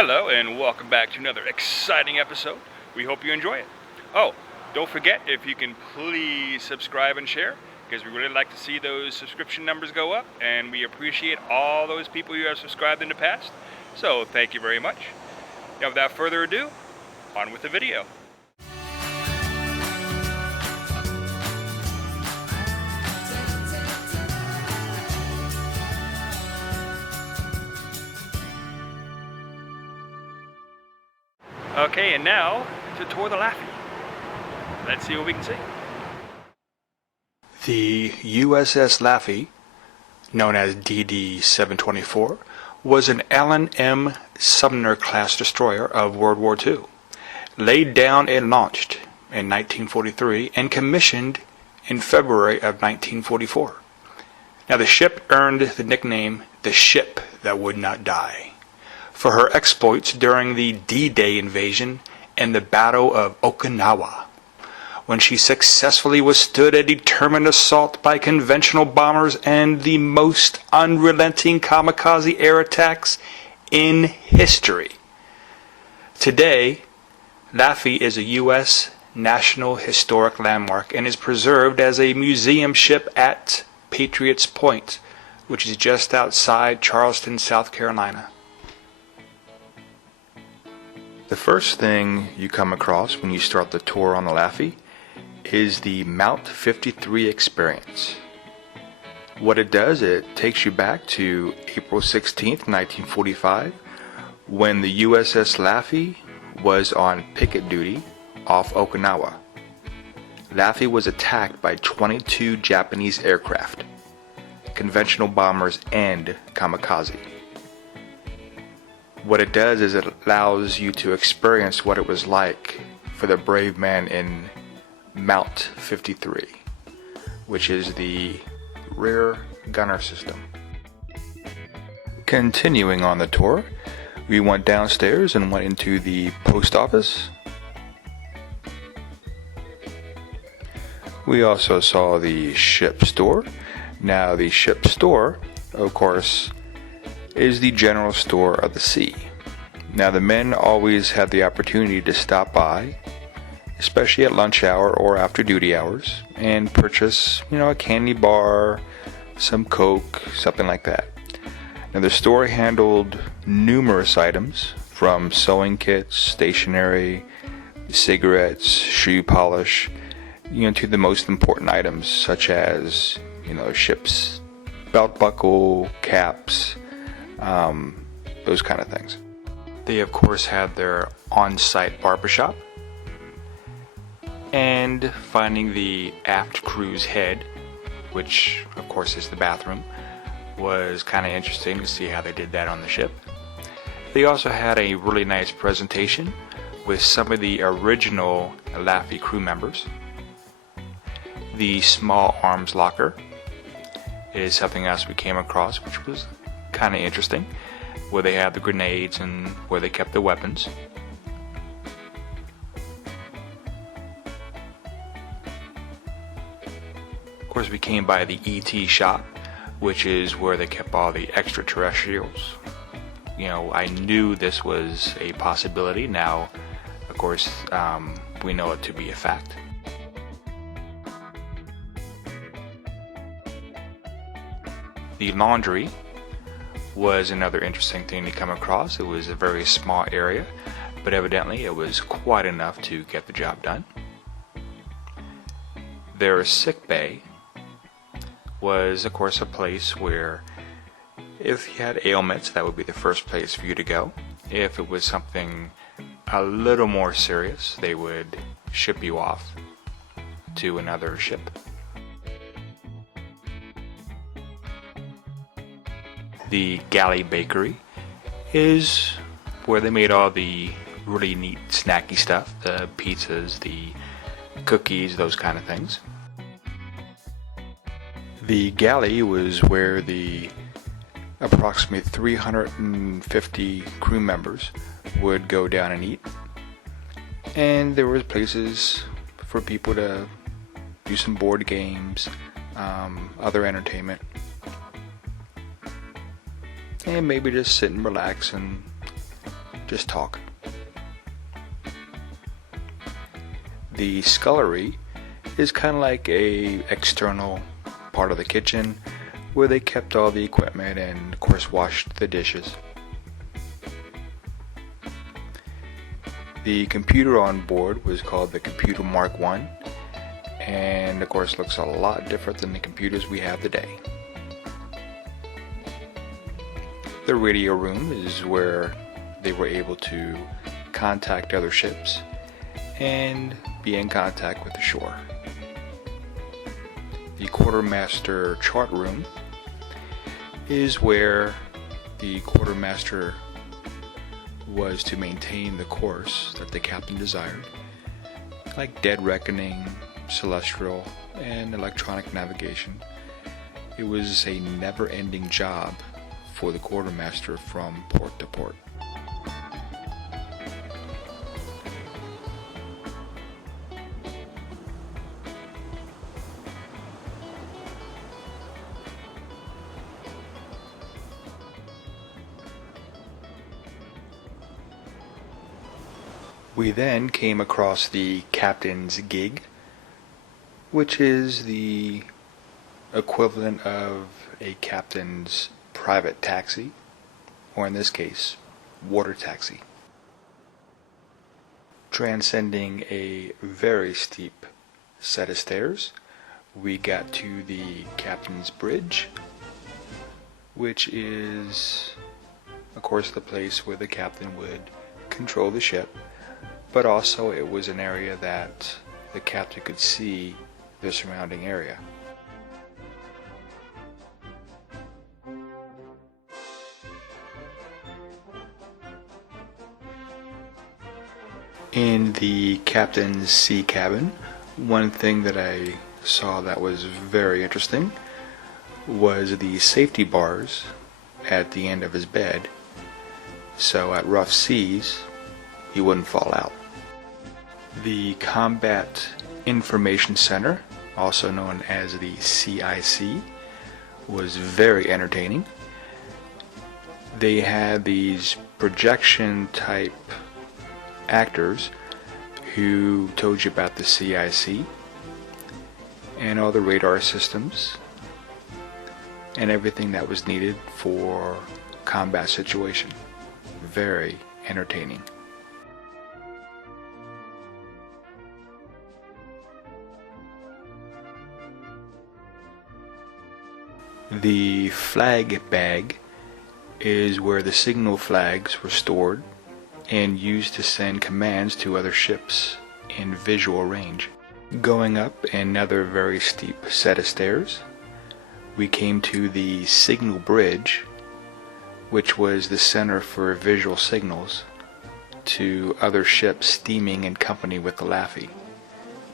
Hello and welcome back to another exciting episode. We hope you enjoy it. Oh, don't forget, if you can please subscribe and share, because we really like to see those subscription numbers go up, and we appreciate all those people who have subscribed in the past. So thank you very much. Now without further ado, on with the video. Okay, and now to tour the Laffey. Let's see what we can see. The USS Laffey, known as DD-724, was an Allen M. Sumner Class destroyer of World War II, laid down and launched in 1943 and commissioned in February of 1944. Now the ship earned the nickname the Ship That Would Not Die for her exploits during the D-Day invasion and the Battle of Okinawa, when she successfully withstood a determined assault by conventional bombers and the most unrelenting kamikaze air attacks in history. Today, Laffey is a U.S. National Historic Landmark and is preserved as a museum ship at Patriots Point, which is just outside Charleston, South Carolina. The first thing you come across when you start the tour on the Laffey is the Mount 53 experience. What it does, it takes you back to April 16th, 1945, when the USS Laffey was on picket duty off Okinawa. Laffey was attacked by 22 Japanese aircraft, conventional bombers and kamikaze. What it does is it allows you to experience what it was like for the brave man in Mount 53, which is the rear gunner system. Continuing on the tour, we went downstairs and went into the post office. We also saw the ship store. Now the ship store, of course, is the general store of the sea. Now the men always had the opportunity to stop by, especially at lunch hour or after duty hours, and purchase, a candy bar, some Coke, something like that. Now the store handled numerous items, from sewing kits, stationery, cigarettes, shoe polish, to the most important items such as, ship's belt buckle, caps, those kind of things. They of course had their on-site barbershop, and finding the aft crew's head, which of course is the bathroom, was kind of interesting to see how they did that on the ship. They also had a really nice presentation with some of the original Laffey crew members. The small arms locker is something else we came across, which was kind of interesting, where they had the grenades and where they kept the weapons. Of course, we came by the ET shop, which is where they kept all the extraterrestrials. I knew this was a possibility. Now, of course, we know it to be a fact. The laundry was another interesting thing to come across. It was a very small area, but evidently it was quite enough to get the job done. Their sick bay was, of course, a place where if you had ailments, that would be the first place for you to go. If it was something a little more serious, they would ship you off to another ship. The Galley bakery is where they made all the really neat snacky stuff, the pizzas, the cookies, those kind of things. The Galley was where the approximately 350 crew members would go down and eat, and there were places for people to do some board games, other entertainment, and maybe just sit and relax and just talk. The scullery is kind of like a external part of the kitchen where they kept all the equipment and of course washed the dishes. The computer on board was called the Computer Mark I, and of course looks a lot different than the computers we have today. The radio room is where they were able to contact other ships and be in contact with the shore. The quartermaster chart room is where the quartermaster was to maintain the course that the captain desired, like dead reckoning, celestial, and electronic navigation. It was a never-ending job for the quartermaster from port to port. We then came across the captain's gig, which is the equivalent of a captain's private taxi, or in this case, water taxi. Transcending a very steep set of stairs, we got to the captain's bridge, which is, of course, the place where the captain would control the ship. But also it was an area that the captain could see the surrounding area. In the captain's sea cabin, one thing that I saw that was very interesting was the safety bars at the end of his bed, so at rough seas he wouldn't fall out. The Combat Information Center, also known as the CIC, was very entertaining. They had these projection type actors who told you about the CIC and all the radar systems and everything that was needed for combat situation. Very entertaining. The flag bag is where the signal flags were stored and used to send commands to other ships in visual range. Going up another very steep set of stairs, we came to the signal bridge, which was the center for visual signals to other ships steaming in company with the Laffey.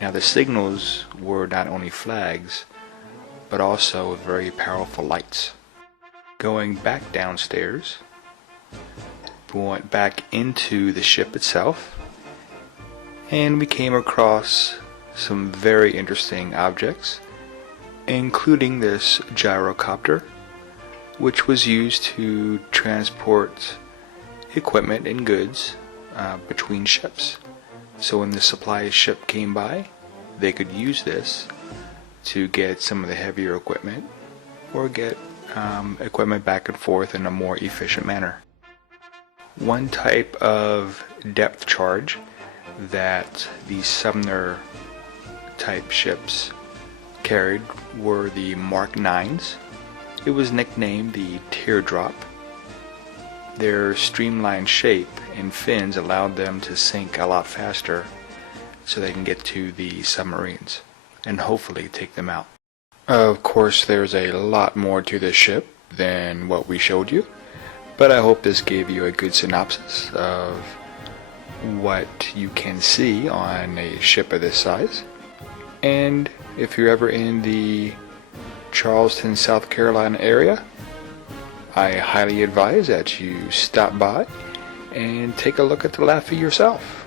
Now the signals were not only flags, but also very powerful lights. Going back downstairs, we went back into the ship itself, and we came across some very interesting objects, including this gyrocopter, which was used to transport equipment and goods between ships. So when the supply ship came by, they could use this to get some of the heavier equipment or get equipment back and forth in a more efficient manner. One type of depth charge that these Sumner type ships carried were the Mark IXs. It was nicknamed the Teardrop. Their streamlined shape and fins allowed them to sink a lot faster so they can get to the submarines and hopefully take them out. Of course, there's a lot more to this ship than what we showed you, but I hope this gave you a good synopsis of what you can see on a ship of this size. And if you're ever in the Charleston, South Carolina area, I highly advise that you stop by and take a look at the Laffey yourself.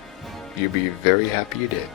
You'll be very happy you did.